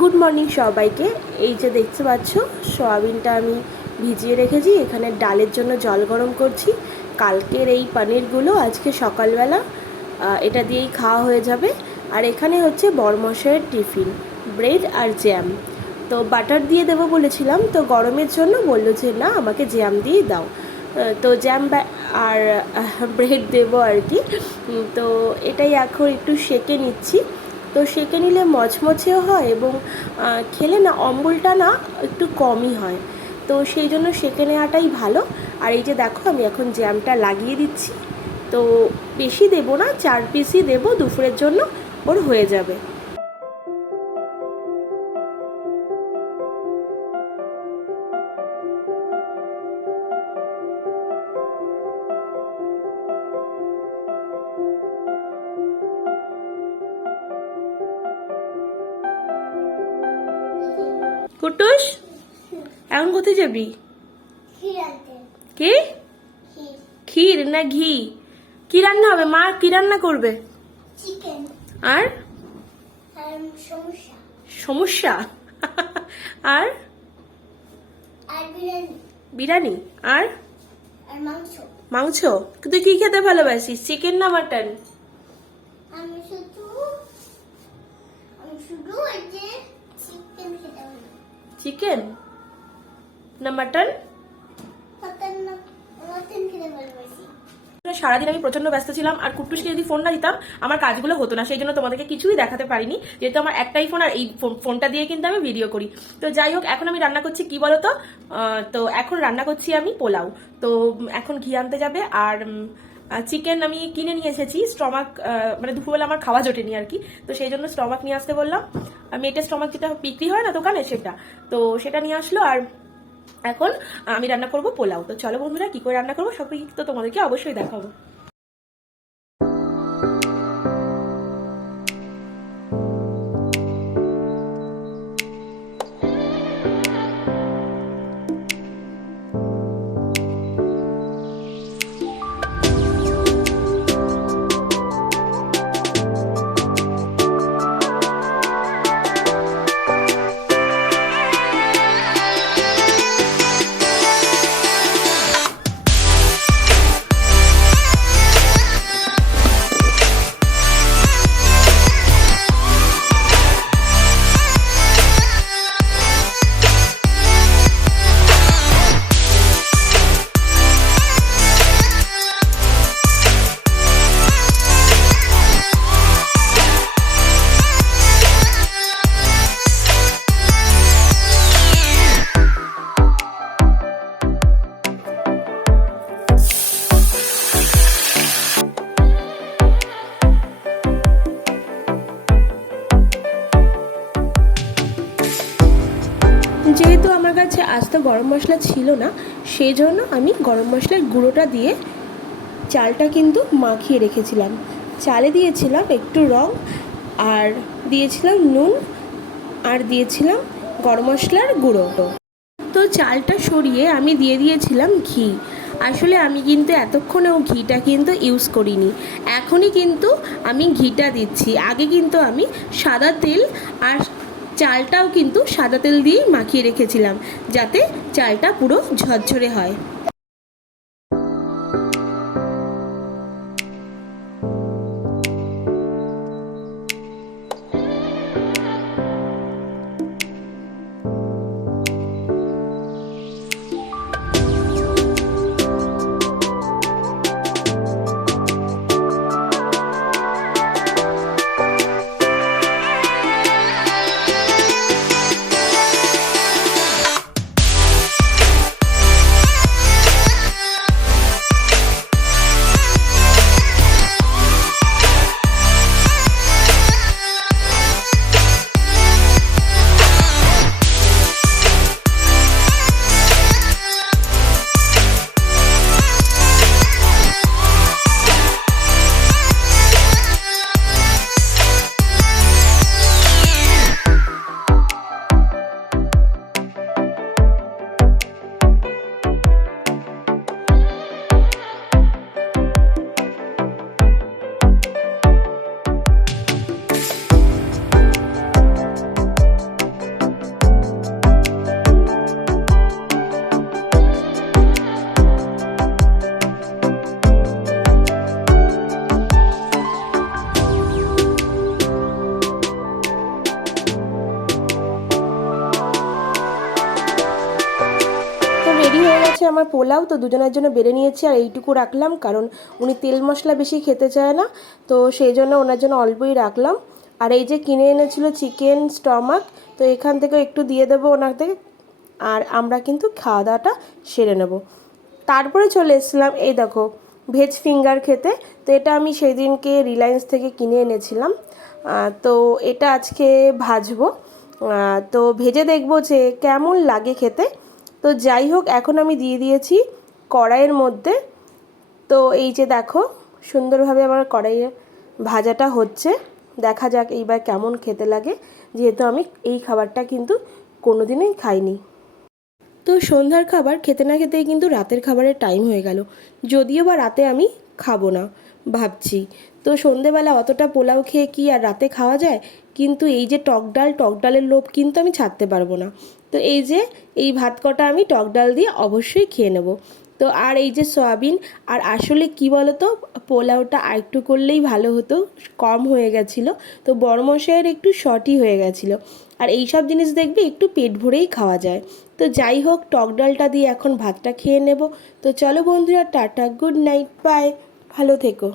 Good morning সবাইকে। এই যে দেখতে পাচ্ছ, সয়াবিনটা আমি ভিজিয়ে রেখেছি। এখানে ডালের জন্য জল গরম করছি। কালকের এই পনিরগুলো আজকে সকালবেলা এটা দিয়েই খাওয়া হয়ে যাবে। আর এখানে হচ্ছে বরমশাইয়ের টিফিন, ব্রেড আর জ্যাম। তো বাটার দিয়ে দেবো বলেছিলাম, তো গরমের জন্য বলল যে, না, আমাকে জ্যাম দিয়ে দাও। তো জ্যাম আর ব্রেড দেবো আর কি। তো এটাই এখন একটু সেকে নিচ্ছি। তো সেকে নিলে মচমচেও হয় এবং খেলে না অম্বলটা না একটু কমই হয়। তো সেই জন্য সেকে নেওয়াটাই ভালো। আর এই যে দেখো আমি এখন জ্যামটা লাগিয়ে দিচ্ছি। তো বেশি দেবো না, চার পিসই দেবো দুপুরের জন্য, ওর হয়ে যাবে। কুটুস এখন কোথায় যাবি? কি? ক্ষীর না ঘি? কি রান্না হবে? মা কি রান্না করবে? আর? সমস্যা আর? বিরিয়ানি। আর? মাংস? তুই কি খেতে ভালোবাসিস? চিকেন না মাটন? আমি শুধু চিকেন না মাটন সারাদিন আমি প্রচণ্ড ব্যস্ত ছিলাম আর কুট্টুসকে যদি ফোন না দিতাম আমার কাজগুলো হতো না সেই জন্য তোমাদেরকে কিছুই দেখাতে পারিনি। যেহেতু আমার একটাই ফোন আর এই ফোন- ফোনটা দিয়ে কিন্তু আমি ভিডিও করি। তো যাই হোক এখন আমি রান্না করছি কি বলতো? তো এখন রান্না করছি আমি পোলাও। তো এখন ঘি আনতে যাবে আর চিকেন আমি কিনে নিয়ে এসেছি স্টমাক মানে দুপুরবেলা আমার খাওয়া জোটেনি আর কি। তো সেই জন্য স্টমাক নিয়ে আসতে বললাম। আমি এটা স্টমাক যেটা বিক্রি হয় না দোকানে সেটা। তো সেটা নিয়ে আসলো আর এখন আমি রান্না করব পোলাও। তো চলো বন্ধুরা, কি করে রান্না করব সবই তো তোমাদেরকে অবশ্যই দেখাবো। আস্ত গরম মশলা ছিল না সেই জন্য আমি গরম মশলার গুঁড়োটা দিয়ে চালটা কিন্তু মাখিয়ে রেখেছিলাম। চালে দিয়েছিলাম একটু রং, আর দিয়েছিলাম নুন, আর দিয়েছিলাম গরম মশলার গুঁড়ো। তো চালটা সরিয়ে আমি দিয়ে দিয়েছিলাম ঘি। আসলে আমি কিন্তু এতক্ষণেও ঘিটা কিন্তু ইউজ করিনি। এখনই কিন্তু আমি ঘিটা দিচ্ছি। আগে কিন্তু আমি সাদা তেল আর চালটাও কিন্তু সাদা তেল দিয়েই মাখিয়ে রেখেছিলাম যাতে চালটা পুরো ঝরঝরে হয়। আমার পোলাও তো দুজনের জন্য বেড়ে নিয়েছি আর এইটুকু রাখলাম, কারণ উনি তেল মশলা বেশি খেতে চায় না, তো সেই জন্য ওনার জন্য অল্পই রাখলাম। আর এই যে কিনে এনেছিল চিকেন স্টমাক, তো এখান থেকে একটু দিয়ে দেবো ওনাকে আর আমরা কিন্তু খাওয়া দাওয়াটা সেরে নেব। তারপরে চলে এসেছিলাম, এই দেখো ভেজ ফিঙ্গার খেতে, তো এটা আমি সেই দিনকে রিলায়েন্স থেকে কিনে এনেছিলাম তো এটা আজকে ভাজবো তো ভেজে দেখব যে কেমন লাগে খেতে। তো যাই হোক, এখন আমি দিয়ে দিয়েছি কড়াইয়ের মধ্যে। তো এই যে দেখো, সুন্দরভাবে আমার কড়াইয়ে ভাজাটা হচ্ছে। দেখা যাক এইবার কেমন খেতে লাগে। যেহেতু আমি এই খাবারটা কিন্তু কোনো কোনোদিনই খাইনি। তো সন্ধ্যার খাবার খেতে না খেতেই কিন্তু রাতের খাবারের টাইম হয়ে গেল। যদিও বা রাতে আমি খাব না, ভাবছি। তো সন্ধেবেলা অতটা পোলাও খেয়ে কি আর রাতে খাওয়া যায়? কিন্তু এই যে টক ডাল, টক ডালের লোভ কিন্তু আমি ছাড়তে পারব না। তো এই যে, এই ভাত কটা আমি টক ডাল দিয়ে অবশ্যই খেয়ে নেব। তো আর এই যে সয়াবিন, আর আসলে কি বলো তো পোলাওটা আরেকটু করলেই ভালো হতো, কম হয়ে গেছিল, তো বড়মশাইয়ের একটু শর্টই হয়ে গেছিল। আর এই সব জিনিস দেখবে, একটু পেট ভরেই খাওয়া যায়। তো যাই হোক, টক ডালটা দিয়ে এখন ভাতটা খেয়ে নেব। তো চলো বন্ধুরা, টাটা গুড নাইট বাই ভালো থেকো।